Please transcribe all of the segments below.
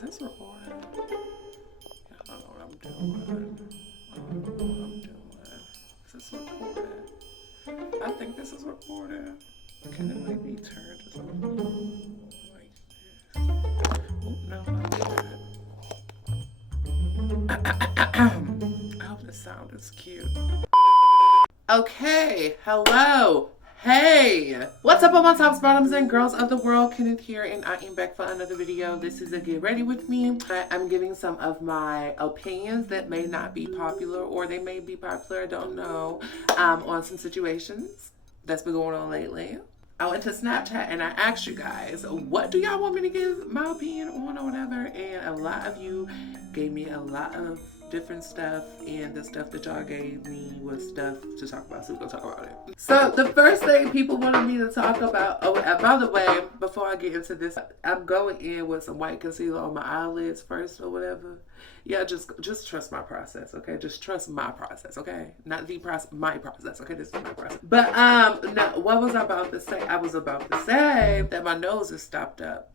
Is this recording? I don't know what I'm doing. I don't know what I'm doing. Is this recording? I think this is recording. Can it like be turned to something like this? Oh, no, not that. I hope the sound is cute. Okay, hello. Hey, what's up all my tops, bottoms, and girls of the world? Kenneth here, and I am back for another video. This is a Get Ready With Me. I'm giving some of my opinions that may not be popular, or they may be popular, I don't know, on some situations that's been going on lately. I went to Snapchat and I asked you guys, what do y'all want me to give my opinion on or whatever? And a lot of you gave me a lot of different stuff, and the stuff that y'all gave me was stuff to talk about, so we're gonna talk about it. So the first thing people wanted me to talk about, oh, by the way, before I get into this, I'm going in with some white concealer on my eyelids first or whatever. Yeah, just trust my process, okay? Just trust my process, okay? Not the process, my process, okay? This is my process. But no, what was I about to say? I was about to say that my nose is stopped up.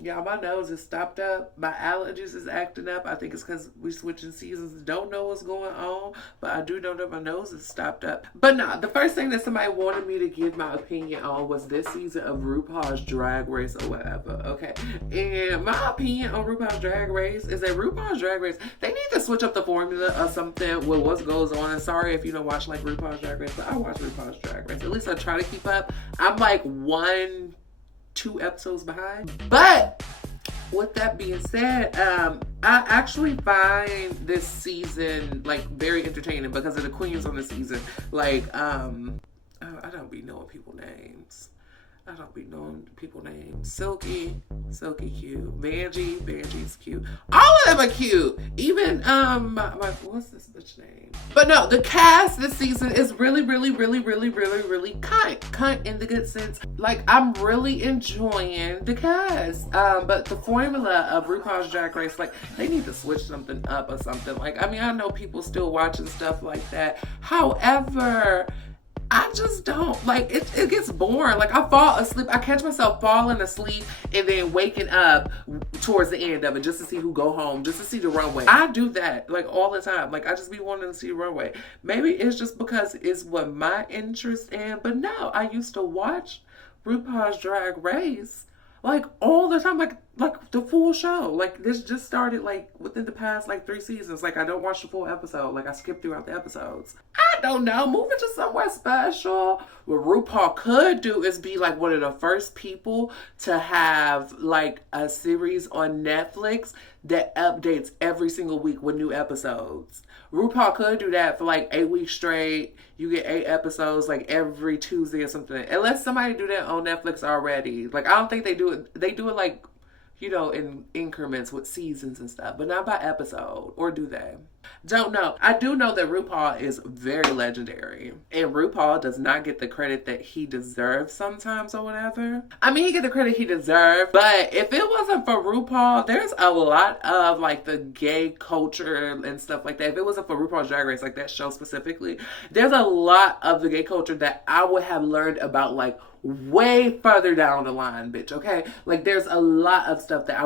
Y'all, my nose is stopped up. My allergies is acting up. I think it's because we switching seasons. Don't know what's going on, but I do know that my nose is stopped up. But no, the first thing that somebody wanted me to give my opinion on was this season of RuPaul's Drag Race or whatever, okay? And my opinion on RuPaul's Drag Race is that RuPaul's Drag Race, they need to switch up the formula or something with what goes on. And sorry if you don't watch like RuPaul's Drag Race, but I watch RuPaul's Drag Race. At least I try to keep up. I'm like 2 episodes behind. But with that being said, I actually find this season like very entertaining because of the queens on the season. Like, I don't be knowing people names. Silky cute. Vanjie's cute. All of them are cute. Even what's this bitch name? But no, the cast this season is really cunt in the good sense. Like, I'm really enjoying the cast. But the formula of RuPaul's Drag Race, like, they need to switch something up or something. Like, I mean, I know people still watching stuff like that. However, I just don't, like, it gets boring. Like, I fall asleep. I catch myself falling asleep and then waking up towards the end of it just to see who go home, just to see the runway. I do that, like, all the time. Like, I just be wanting to see the runway. Maybe it's just because it's what my interest in. But no, I used to watch RuPaul's Drag Race, like, all the time, like the full show. Like, this just started, like, within the past, like, 3 seasons. Like, I don't watch the full episode. Like, I skip throughout the episodes. I don't know. Moving to somewhere special. What RuPaul could do is be, like, one of the first people to have, like, a series on Netflix that updates every single week with new episodes. RuPaul could do that for, like, 8 weeks straight. You get 8 episodes, like, every Tuesday or something. Unless somebody do that on Netflix already. Like, I don't think they do it. They do it, like, you know, in increments with seasons and stuff, but not by episode. Or do they? Don't know. I do know that RuPaul is very legendary, and RuPaul does not get the credit that he deserves sometimes or whatever. I mean, he get the credit he deserves, but if it wasn't for RuPaul, there's a lot of, like, the gay culture and stuff like that. If it wasn't for RuPaul's Drag Race, like that show specifically, there's a lot of the gay culture that I would have learned about, like, way further down the line, bitch, okay? Like, there's a lot of stuff that I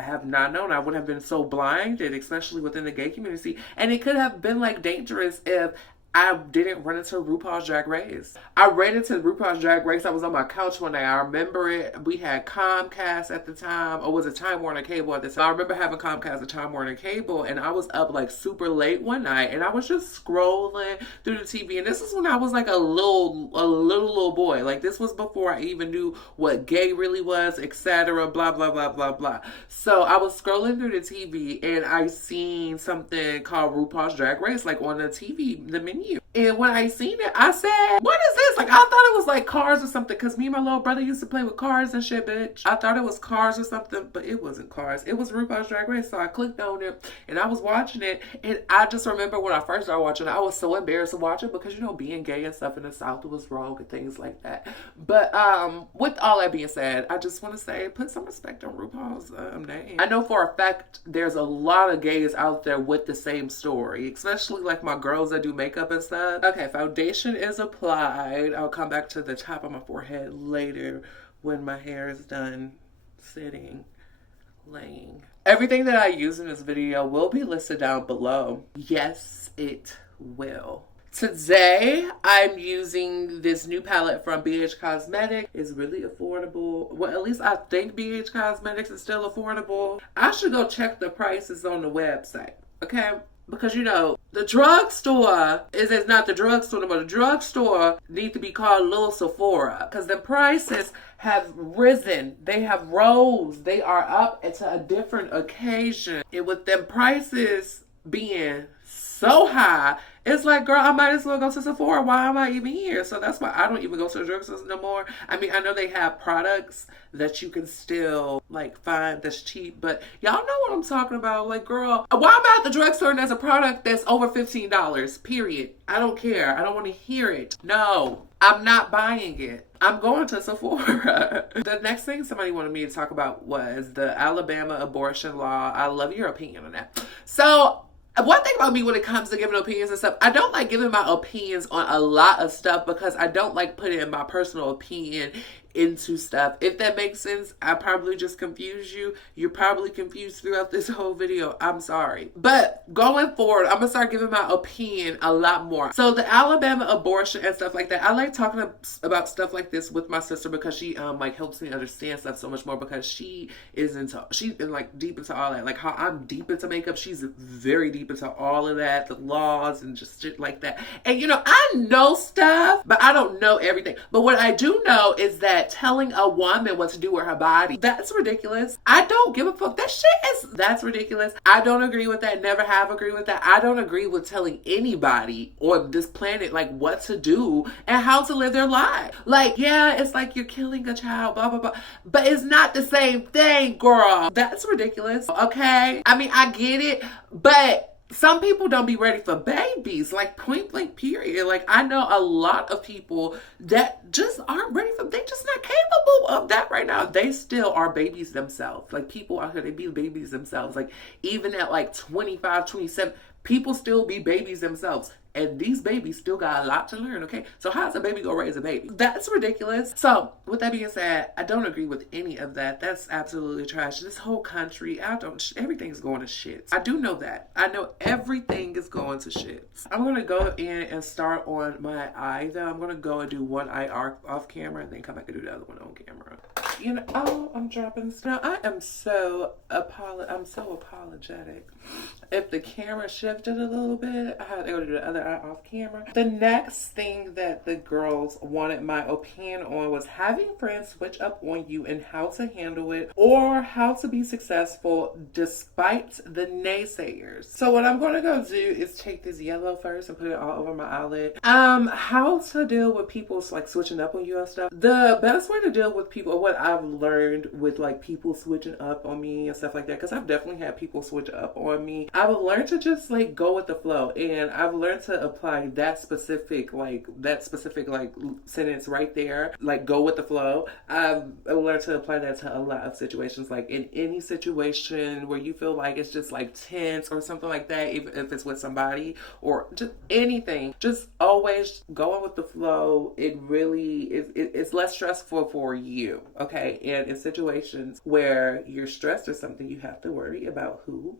have not known. I would have been so blinded, especially within the gay community. And it could have been, like, dangerous if I didn't run into RuPaul's Drag Race. I ran into RuPaul's Drag Race. I was on my couch one day. I remember it. We had Comcast at the time. Or was it Time Warner Cable at the time? I remember having Comcast and Time Warner Cable. And I was up, like, super late one night. And I was just scrolling through the TV. And this is when I was, like, a little boy. Like, this was before I even knew what gay really was, etc. Blah, blah, blah, blah, blah. So I was scrolling through the TV. And I seen something called RuPaul's Drag Race, like, on the TV, the menu. And when I seen it, I said, what is this? Like, I thought it was like Cars or something, because me and my little brother used to play with cars and shit, bitch. I thought it was Cars or something, but it wasn't Cars. It was RuPaul's Drag Race. So I clicked on it and I was watching it. And I just remember when I first started watching it, I was so embarrassed to watch it because, you know, being gay and stuff in the South was wrong and things like that. But with all that being said, I just want to say, put some respect on RuPaul's name. I know for a fact there's a lot of gays out there with the same story, especially like my girls that do makeup and stuff. Okay, foundation is applied. I'll come back to the top of my forehead later when my hair is done sitting Laying. Everything that I use in this video will be listed down below. Yes, it will. Today, I'm using this new palette from BH Cosmetics. It's really affordable. Well, at least I think BH Cosmetics is still affordable. I should go check the prices on the website, okay? Because, you know, the drugstore is not the drugstore no more. The drugstore needs to be called Little Sephora because the prices have risen. They have rose. They are up to a different occasion. And with them prices being so high, it's like, girl, I might as well go to Sephora. Why am I even here? So that's why I don't even go to the drugstores no more. I mean, I know they have products that you can still like find that's cheap, but y'all know what I'm talking about. Like, girl, why am I at the drugstore and there's a product that's over $15? Period. I don't care. I don't want to hear it. No, I'm not buying it. I'm going to Sephora. The next thing somebody wanted me to talk about was the Alabama abortion law. I love your opinion on that. So, one thing about me when it comes to giving opinions and stuff, I don't like giving my opinions on a lot of stuff because I don't like putting my personal opinion into stuff. If that makes sense, I probably just confuse you. You're probably confused throughout this whole video. I'm sorry. But going forward, I'm going to start giving my opinion a lot more. So the Alabama abortion and stuff like that, I like talking about stuff like this with my sister because she like helps me understand stuff so much more because she's like deep into all that. Like how I'm deep into makeup, she's very deep into all of that, the laws and just shit like that. And you know, I know stuff, but I don't know everything. But what I do know is that telling a woman what to do with her body, that's ridiculous. I don't give a fuck. That's ridiculous. I don't agree with that. Never have agreed with that. I don't agree with telling anybody on this planet like what to do and how to live their life. Like, yeah, it's like you're killing a child, blah, blah, blah. But it's not the same thing, girl. That's ridiculous. Okay? I mean, I get it, but some people don't be ready for babies, like point blank period. Like I know a lot of people that just aren't ready for, they just not capable of that right now. They still are babies themselves. Like people out here, they be babies themselves. Like even at like 25, 27, people still be babies themselves. And these babies still got a lot to learn, okay? So how's a baby gonna raise a baby? That's ridiculous. So with that being said, I don't agree with any of that. That's absolutely trash. This whole country, everything's going to shit. I do know that. I know everything is going to shit. I'm gonna go in and start on my eye though. I'm gonna go and do one eye off camera and then come back and do the other one on camera. You know, oh, I'm dropping this. Now I am so apologetic. If the camera shifted a little bit, I had to go to the other eye off camera. The next thing that the girls wanted my opinion on was having friends switch up on you and how to handle it or how to be successful despite the naysayers. So what I'm going to go do is take this yellow first and put it all over my eyelid. How to deal with people like switching up on you and stuff. The best way to deal with people, what I've learned with like people switching up on me and stuff like that, because I've definitely had people switch up on me. I've learned to just like go with the flow, and I've learned to apply that specific sentence right there, like go with the flow. I've learned to apply that to a lot of situations, like in any situation where you feel like it's just like tense or something like that, even if it's with somebody or just anything, just always going with the flow. It really it's less stressful for you, okay? And in situations where you're stressed or something, you have to worry about who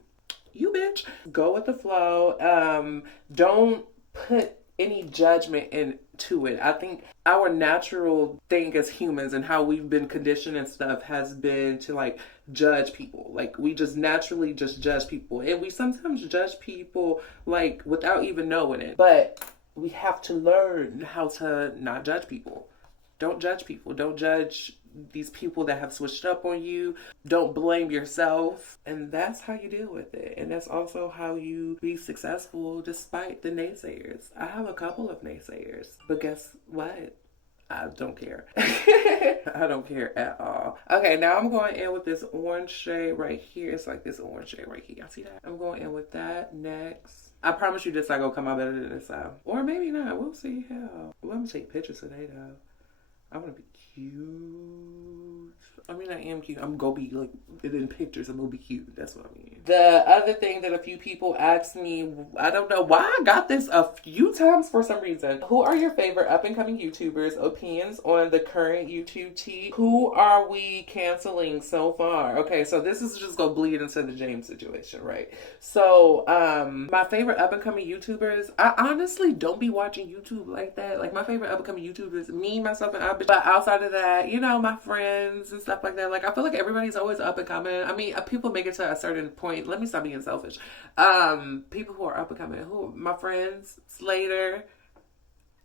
you bitch. Go with the flow. Don't put any judgment into it. I think our natural thing as humans and how we've been conditioned and stuff has been to like judge people. Like we just naturally just judge people, and we sometimes judge people like without even knowing it. But we have to learn how to not judge people. Don't judge people. Don't judge these people that have switched up on you. Don't blame yourself. And that's how you deal with it. And that's also how you be successful despite the naysayers. I have a couple of naysayers, but guess what? I don't care. I don't care at all. Okay, now I'm going in with this orange shade right here. It's like this orange shade right here. Y'all see that? I'm going in with that next. I promise you this side gonna come out better than this side. Or maybe not. We'll see how. Well, I'm gonna take pictures today though. I'm gonna be cute. I mean, I am cute. I'm gonna be like, in pictures, I'm gonna be cute. That's what I mean. The other thing that a few people asked me, I don't know why I got this a few times for some reason. Who are your favorite up and coming YouTubers? Opinions on the current YouTube tea? Who are we canceling so far? Okay, so this is just gonna bleed into the James situation, right? So, my favorite up and coming YouTubers, I honestly don't be watching YouTube like that. Like, my favorite up and coming YouTubers, me, myself, and I. But outside of that, you know, my friends and stuff like that. Like, I feel like everybody's always up and coming. I mean, people make it to a certain point. Let me stop being selfish. People who are up and coming, who my friends, Slater,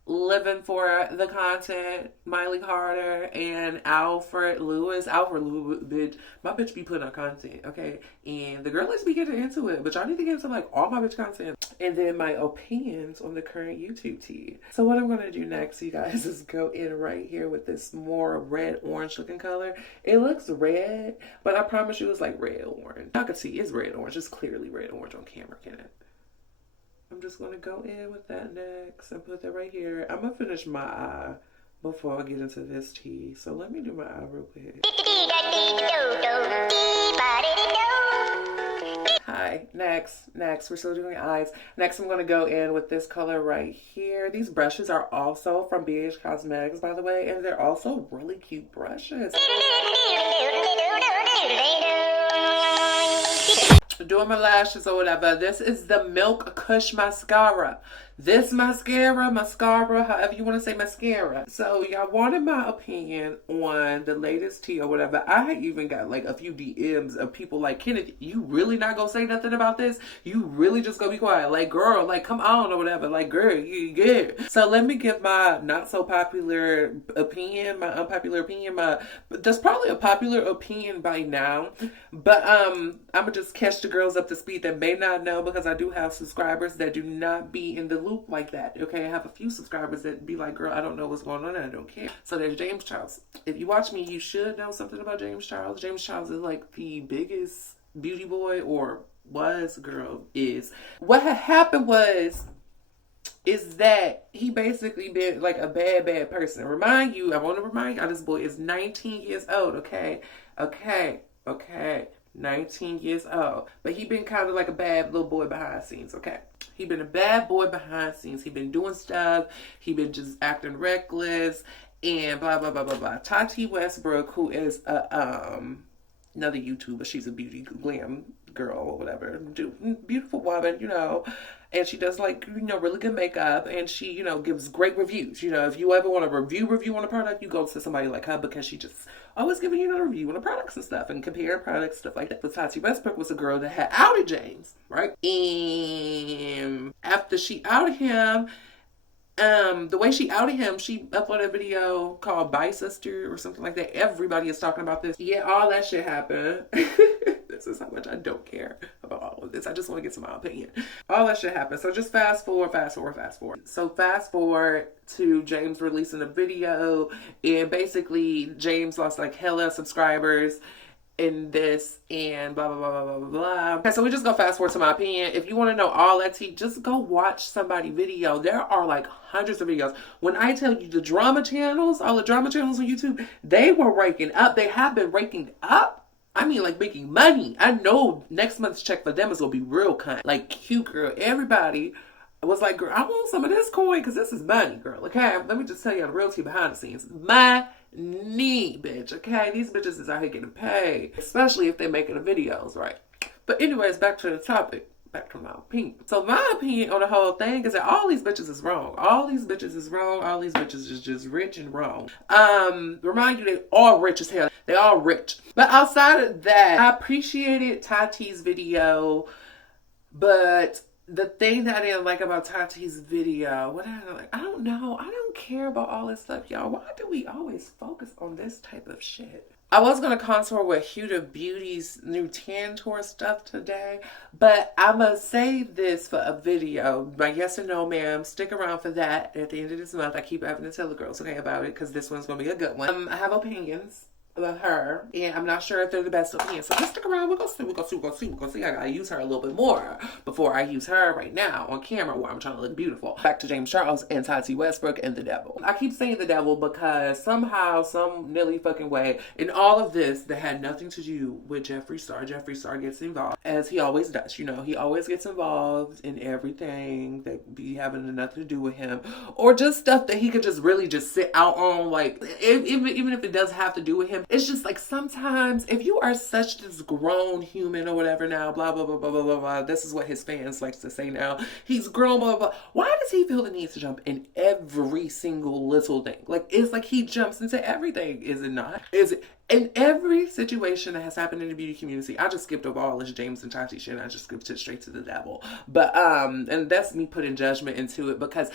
living for the content, Miley Carter, and Alfred Lewis. Alfred Lewis, bitch. My bitch be putting out content, okay? And the girl is be getting into it, but y'all need to get into like all my bitch content. And then my opinions on the current YouTube tea. So what I'm gonna do next, you guys, is go in right here with this more red orange looking color. It looks red, but I promise you it's like red orange. I can see it's red orange. It's clearly red orange on camera, Kenneth. I'm just going to go in with that next and put that right here. I'm going to finish my eye before I get into this tea. So let me do my eye real quick. Hi, next. We're still doing eyes. Next, I'm going to go in with this color right here. These brushes are also from BH Cosmetics, by the way, and they're also really cute brushes. Doing my lashes or whatever. This is the Milk Kush mascara. This mascara, however you want to say mascara. So y'all wanted my opinion on the latest tea or whatever. I even got like a few DMs of people like, Kenneth, you really not gonna say nothing about this? You really just gonna be quiet? Like, girl, like, come on or whatever. Like, girl, you good. So let me give my not so popular opinion, my unpopular opinion, that's probably a popular opinion by now. But I'm gonna just catch the girls up to speed that may not know, because I do have subscribers that do not be in the loop like that. Okay, I have a few subscribers that be like, girl, I don't know what's going on and I don't care. So there's James Charles. If you watch me, you should know something about James Charles. James Charles is like the biggest beauty boy, or was, girl, is. What had happened is that he basically been like a bad person. I want to remind you, this boy is 19 years old, okay? 19 years old. But he been kind of like a bad little boy behind the scenes, okay? He been a bad boy behind the scenes. He been doing stuff. He been just acting reckless and blah, blah, blah, blah, blah. Tati Westbrook, who is another YouTuber. She's a beauty glam girl or whatever. Beautiful woman, you know. And she does like, you know, really good makeup, and she, you know, gives great reviews. You know, if you ever want to review on a product, you go to somebody like her, because she just always giving you a review on the products and stuff and comparing products, stuff like that. But Tati Westbrook was a girl that had outed James, right? And after she outed him, the way she outed him, she uploaded a video called Bye Sister or something like that. Everybody is talking about this. Yeah, all that shit happened. This is how much I don't care about all of this. I just want to get to my opinion. All that shit happened. So just fast forward. So fast forward to James releasing a video, and basically James lost like hella subscribers in this and blah, blah, blah, blah, blah, blah. Okay, so we just go fast forward to my opinion. If you want to know all that tea, just go watch somebody's video. There are like hundreds of videos. When I tell you the drama channels, all the drama channels on YouTube, they were raking up. They have been raking up. I mean, like, making money. I know next month's check for them is going to be real kind. Like, cute, girl. Everybody was like, girl, I want some of this coin because this is money, girl. Okay, let me just tell you the real tea behind the scenes. Money, bitch. Okay, these bitches is out here getting paid, especially if they're making the videos, right? But anyways, back to the topic. Back to my opinion. So my opinion on the whole thing is that all these bitches is wrong. All these bitches is wrong. All these bitches is just rich and wrong. Remind you, they all rich as hell. They all rich. But outside of that, I appreciated Tati's video, but the thing that I didn't like about Tati's video, what I like, I don't know. I don't care about all this stuff, y'all. Why do we always focus on this type of shit? I was going to contour with Huda Beauty's new Tan Tour stuff today, but I'm going to save this for a video. My yes or no, ma'am. Stick around for that at the end of this month. I keep having to tell the girls, okay, about it, because this one's going to be a good one. I have opinions her, and I'm not sure if they're the best opinions. So just stick around. We're gonna see. I gotta use her a little bit more before I use her right now on camera where I'm trying to look beautiful. Back to James Charles and Tati Westbrook and the devil. I keep saying the devil because somehow, some nilly fucking way, in all of this that had nothing to do with Jeffree Star gets involved, as he always does. You know, he always gets involved in everything that be having nothing to do with him, or just stuff that he could just really just sit out on. Like, even if it does have to do with him, it's just like sometimes if you are such this grown human or whatever now, blah, blah, blah, blah, blah, blah, blah. This is what his fans likes to say now. He's grown, blah, blah, blah. Why does he feel the need to jump in every single little thing? Like, it's like he jumps into everything, is it not? Is it? In every situation that has happened in the beauty community, I just skipped over all this James and Tati shit, and I just skipped it straight to the devil. But, and that's me putting judgment into it, because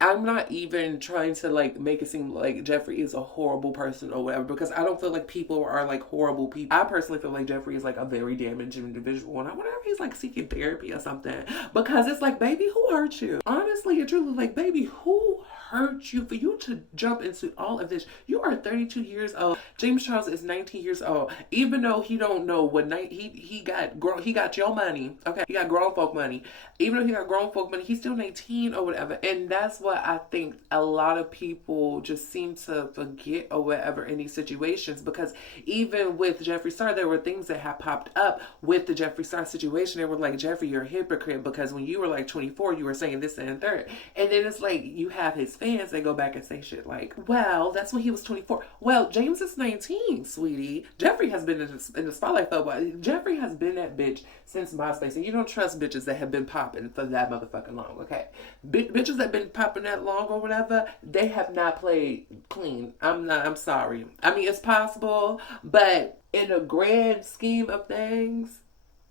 I'm not even trying to, like, make it seem like Jeffree is a horrible person or whatever, because I don't feel like people are, like, horrible people. I personally feel like Jeffree is, like, a very damaged individual, and I wonder if he's, like, seeking therapy or something, because it's like, baby, who hurt you? Honestly, it's truly like, baby, who hurt you for you to jump into all of this? You are 32 years old. James Charles is 19 years old. Even though he don't know what night he got your money. Okay, he got grown folk money. Even though he got grown folk money, he's still 19 or whatever. And that's what I think a lot of people just seem to forget or whatever in these situations. Because even with Jeffree Star, there were things that have popped up with the Jeffree Star situation. They were like, Jeffree, you're a hypocrite, because when you were like 24, you were saying this and third. And then it's like you have his fans, they go back and say shit like, well, that's when he was 24. Well, James is 19, sweetie. Jeffree has been in the spotlight for a while. Jeffree has been that bitch since MySpace, and you don't trust bitches that have been popping for that motherfucking long, okay? Bitches that been popping that long or whatever, they have not played clean. I'm sorry. I mean, it's possible, but in a grand scheme of things,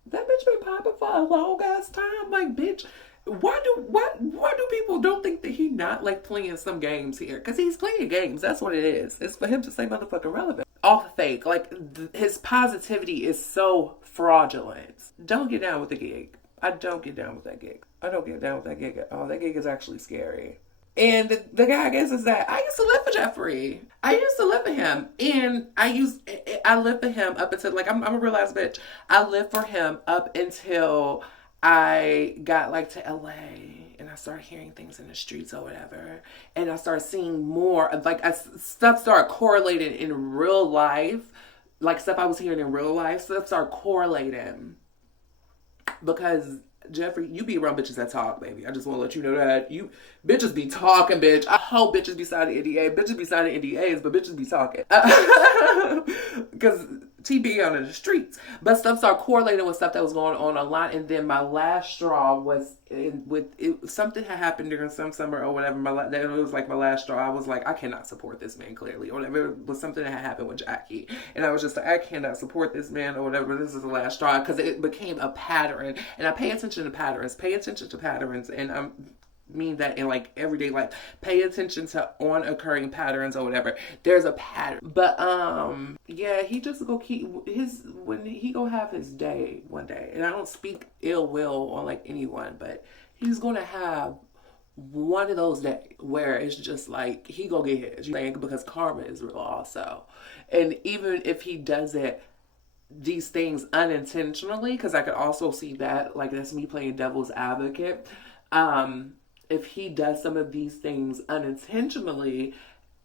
that bitch been popping for a long ass time. Like, bitch, why do people don't think that he not like playing some games here? Because he's playing games. That's what it is. It's for him to stay motherfucking relevant. Off fake. Like, his positivity is so fraudulent. Don't get down with the gig. I don't get down with that gig. I don't get down with that gig at all. That gig is actually scary. And the guy, I guess, is that I used to live for Jeffree. I used to live for him. And I lived for him up until, like, I'm a real ass bitch. I lived for him up until I got, like, to LA, and I started hearing things in the streets or whatever, and I started seeing more of, like, stuff started correlating in real life, like stuff I was hearing in real life, stuff started correlating, because Jeffree, you be around bitches that talk, baby. I just want to let you know that. You bitches be talking, bitch. I hope bitches be signing NDA. Bitches be signing NDAs, but bitches be talking. Because TB on in the streets. But stuff started correlating with stuff that was going on a lot. And then my last straw was something had happened during some summer or whatever. It was like my last straw. I was like, I cannot support this man, clearly. Or whatever. It was something that had happened with Jackie. And I was just like, I cannot support this man or whatever. This is the last straw. Because it became a pattern. And I pay attention to patterns. Pay attention to patterns. And I'm mean that in like everyday life. Pay attention to on occurring patterns or whatever. There's a pattern. But yeah, he just go keep when he go have his day one day. And I don't speak ill will on like anyone, but he's gonna have one of those days where it's just like he go get his, because karma is real also. And even if he does it, these things unintentionally, because I could also see that, like, that's me playing devil's advocate. If he does some of these things unintentionally,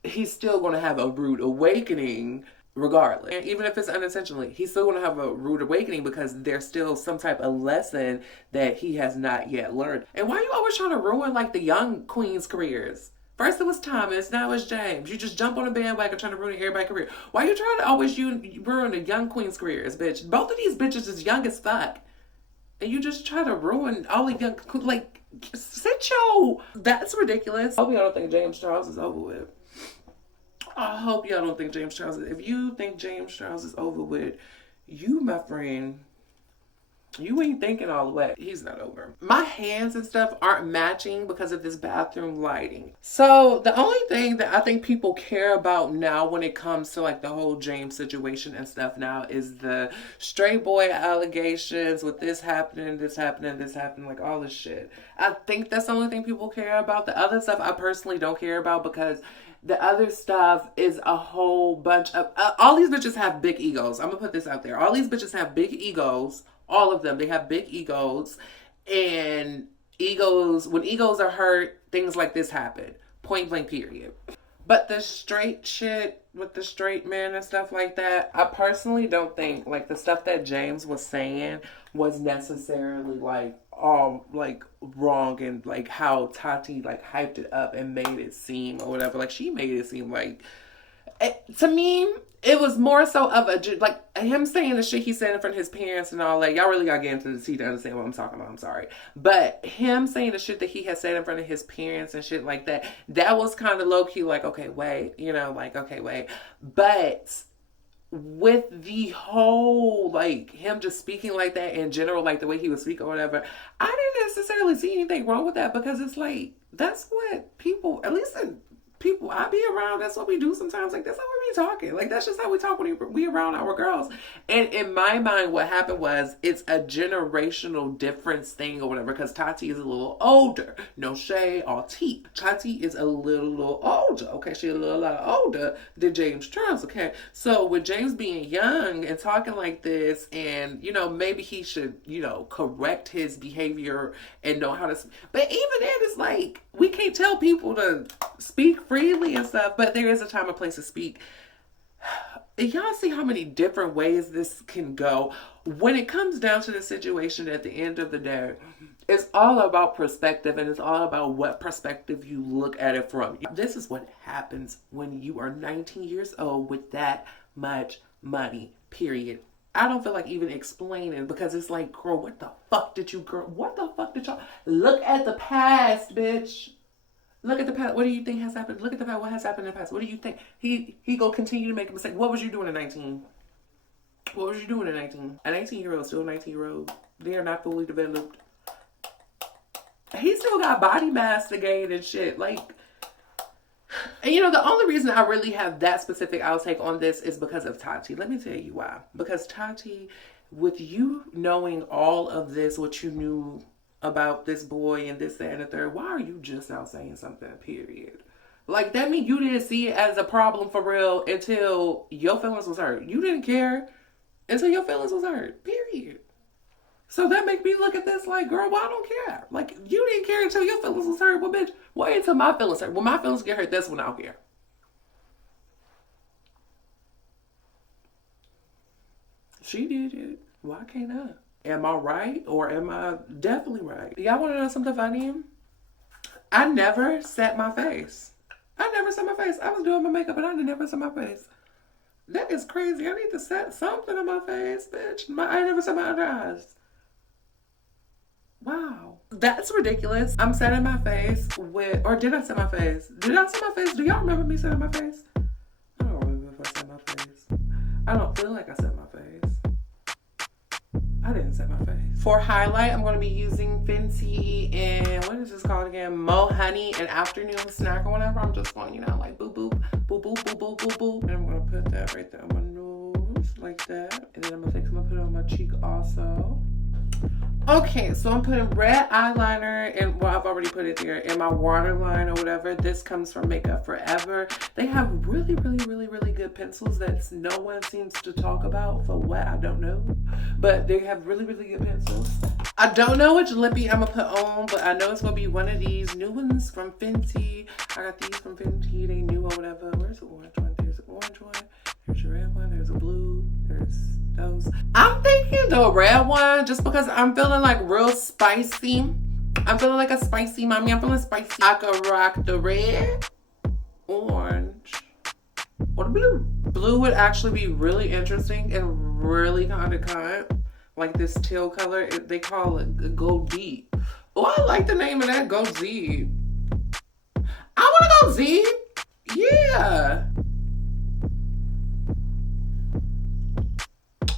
he's still going to have a rude awakening regardless. And even if it's unintentionally, he's still going to have a rude awakening because there's still some type of lesson that he has not yet learned. And why are you always trying to ruin, like, the young queens' careers? First it was Thomas, now it's James. You just jump on a bandwagon trying to ruin everybody's career. Why are you trying to always ruin the young queens' careers, bitch? Both of these bitches is young as fuck. And you just try to ruin all the young, like, that's ridiculous. I hope y'all don't think James Charles is over with. I hope y'all don't think James Charles is, if you think James Charles is over with, you, my friend, you ain't thinking all the way. He's not over. My hands and stuff aren't matching because of this bathroom lighting. So the only thing that I think people care about now when it comes to like the whole James situation and stuff now is the stray boy allegations with this happening, like all this shit. I think that's the only thing people care about. The other stuff I personally don't care about because The other stuff is a whole bunch of all these bitches have big egos. I'm gonna put this out there. All these bitches have big egos. All of them, they have big egos, and egos, when egos are hurt, things like this happen. Point blank, period. But the straight shit with the straight men and stuff like that, I personally don't think, like, the stuff that James was saying was necessarily like like wrong, and like how Tati like hyped it up and made it seem or whatever. Like, she made it seem like, to me, it was more so of a, like, him saying the shit he said in front of his parents and all that. Y'all really gotta get into the tea to understand what I'm talking about. I'm sorry. But him saying the shit that he had said in front of his parents and shit like that, that was kind of low-key like, okay, wait. You know, like, okay, wait. But with the whole, like, him just speaking like that in general, like the way he would speak or whatever, I didn't necessarily see anything wrong with that, because it's like, that's what people, at least in people I be around, that's what we do sometimes. Like, that's how we be talking. Like, that's just how we talk when we around our girls. And in my mind, what happened was, it's a generational difference thing or whatever, because Tati is a little older. No shade, all tea. Tati is a little older. Okay, she's a lot older than James Charles. Okay, so with James being young and talking like this, and, you know, maybe he should, you know, correct his behavior and know how to, but even then, it's like, we can't tell people to speak freely and stuff, but there is a time and place to speak. Y'all see how many different ways this can go. When it comes down to the situation at the end of the day, it's all about perspective, and it's all about what perspective you look at it from. This is what happens when you are 19 years old with that much money, period. I don't feel like even explaining, because it's like, girl, what the fuck did y'all look at the past, bitch? Look at the past. What do you think has happened? Look at the past. What has happened in the past? What do you think? He gonna continue to make a mistake. What was you doing at 19? What was you doing at 19? A 19-year-old, still a 19-year-old. They are not fully developed. He still got body mass to gain and shit. Like, and you know, the only reason I really have that specific outtake on this is because of Tati. Let me tell you why. Because Tati, with you knowing all of this, what you knew about this boy and this, that, and the third, why are you just now saying something, period? Like, that means you didn't see it as a problem for real until your feelings was hurt. You didn't care until your feelings was hurt, period. So that make me look at this like, girl, well, I don't care. Like, you didn't care until your feelings was hurt. Well, bitch, wait until my feelings hurt. When my feelings get hurt, that's when I'll care. She did it. Why can't I? Am I right, or am I definitely right? Y'all want to know something funny? I never set my face. I never set my face. I was doing my makeup, and I never set my face. That is crazy. I need to set something on my face, bitch. I never set my under eyes. Wow. That's ridiculous. I'm setting my face with, or did I set my face? Did I set my face? Do y'all remember me setting my face? I don't remember if I set my face. I don't feel like I set my face. I didn't set my face. For highlight, I'm going to be using Fenty and what is this called again? Mo Honey, an afternoon snack or whatever. I'm just going, you know, like boop, boop, boop, boop, boop, boop, boop, boop. And I'm going to put that right there on my nose like that. And then I'm going to put it on my cheek also. Okay, so I'm putting red eyeliner, and well, I've already put it there, in my waterline or whatever. This comes from Makeup Forever. They have really, really, really, really good pencils that no one seems to talk about for what, I don't know. But they have really, really good pencils. I don't know which lippy I'm gonna put on, but I know it's gonna be one of these new ones from Fenty. I got these from Fenty, they new or whatever. Where's the orange one? There's an orange one. There's a red one. There's a blue. There's those. I'm thinking the red one just because I'm feeling like real spicy. I'm feeling like a spicy mommy. I'm feeling spicy. I could rock the red, orange, or the blue. Blue would actually be really interesting and really kind of cut. Like this teal color. They call it Go Deep. Oh, I like the name of that, Go Deep. I want to go deep. Yeah.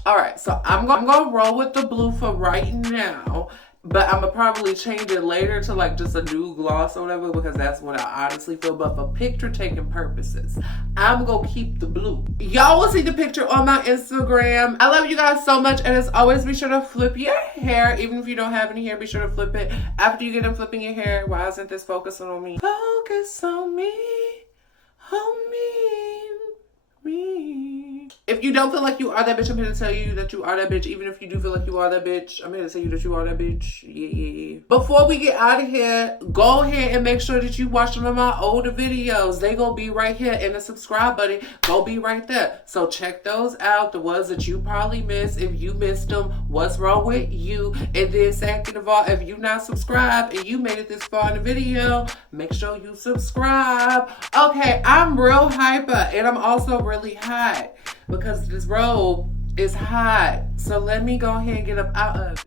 All right, so I'm gonna roll with the blue for right now, but I'm gonna probably change it later to like just a new gloss or whatever, because that's what I honestly feel. But for picture taking purposes, I'm gonna keep the blue. Y'all will see the picture on my Instagram. I love you guys so much, and as always, be sure to flip your hair. Even if you don't have any hair, be sure to flip it. After you get done flipping your hair, why isn't this focusing on me? Focus on me. Me. If you don't feel like you are that bitch, I'm here to tell you that you are that bitch. Even if you do feel like you are that bitch, I'm here to tell you that you are that bitch. Yeah. Before we get out of here, go ahead and make sure that you watch some of my older videos. They gonna be right here in the subscribe button. Go be right there. So check those out. The ones that you probably missed. If you missed them, what's wrong with you? And then second of all, if you not subscribed and you made it this far in the video, make sure you subscribe. Okay, I'm real hyper and I'm also really hot because this robe is hot. So let me go ahead and get up out of it.